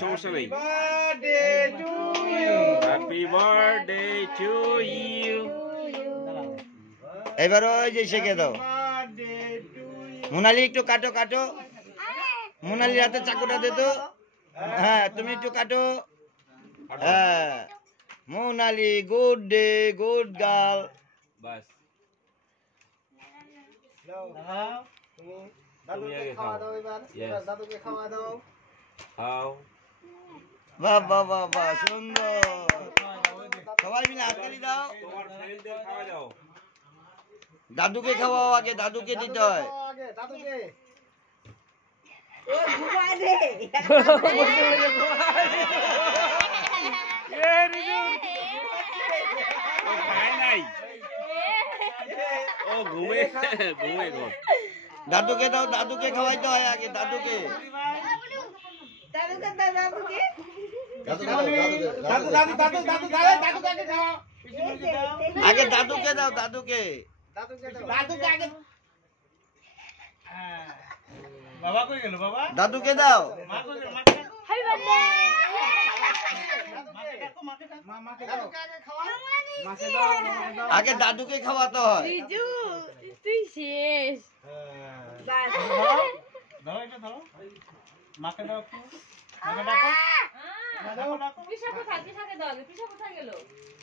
সমস্যা নেই। Happy birthday to you. এবার ওই যে শেখে দাও। মোনালি একটু কাটো কাটো, মোনালির হাতে চাকুটা দে তো। হ্যাঁ তুমি একটু কাটো। হ্যাঁ Monali, good day, good girl. বাস দাদুকে খাওয়া দাও এবার, দাদুকে খাওয়া দাও। খাও। বাহ বাহ বাহ বাহ, সুন্দর। সবাই মিলে হাততালি দাও। তোমার ফ্রেন্ডদের খাওয়া দাও। দাদুকে খাওয়াও আগে, দাদুকে দিতে হয়। আগে দাদুকে। ও ঘুমে ঘুমে ঘুম। দাদুকে দাও, দাদুকে খাওয়াইতে হয় আগে, দাদুকে। আগে দাদুকে দাও, দাদুকে। বাবা কই গেল বাবা? দাদুকে দাও। আগে দাদুকে খাওয়াতে হয়। তুই শেষ। দাও এটা দাও, মাকে দাও একটু, মাকে ডাকো।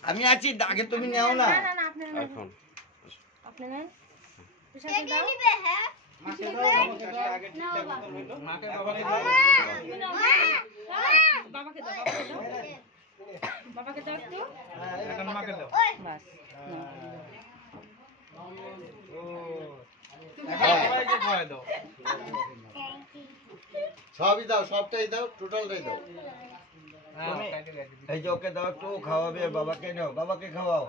আমি আছি, আগে তুমি নেও না। এখন আপনি নেন। মাকে দাও, বাবাকে দাও, আগে ঠিকঠাক মতো হলো। মাকে বাবাকে দাও। বাবাকে দাও, বাবাকে দাও একটু। এখন মাকে দাও। বাস। সবাইকে খাওয়াই দাও। সবই দাও, সবটাই দাও, টোটালটাই দাও। হ্যাঁ, এই যে ওকে দাও একটু, খাওয়াবে, বাবাকে নাও, বাবাকে খাওয়াও।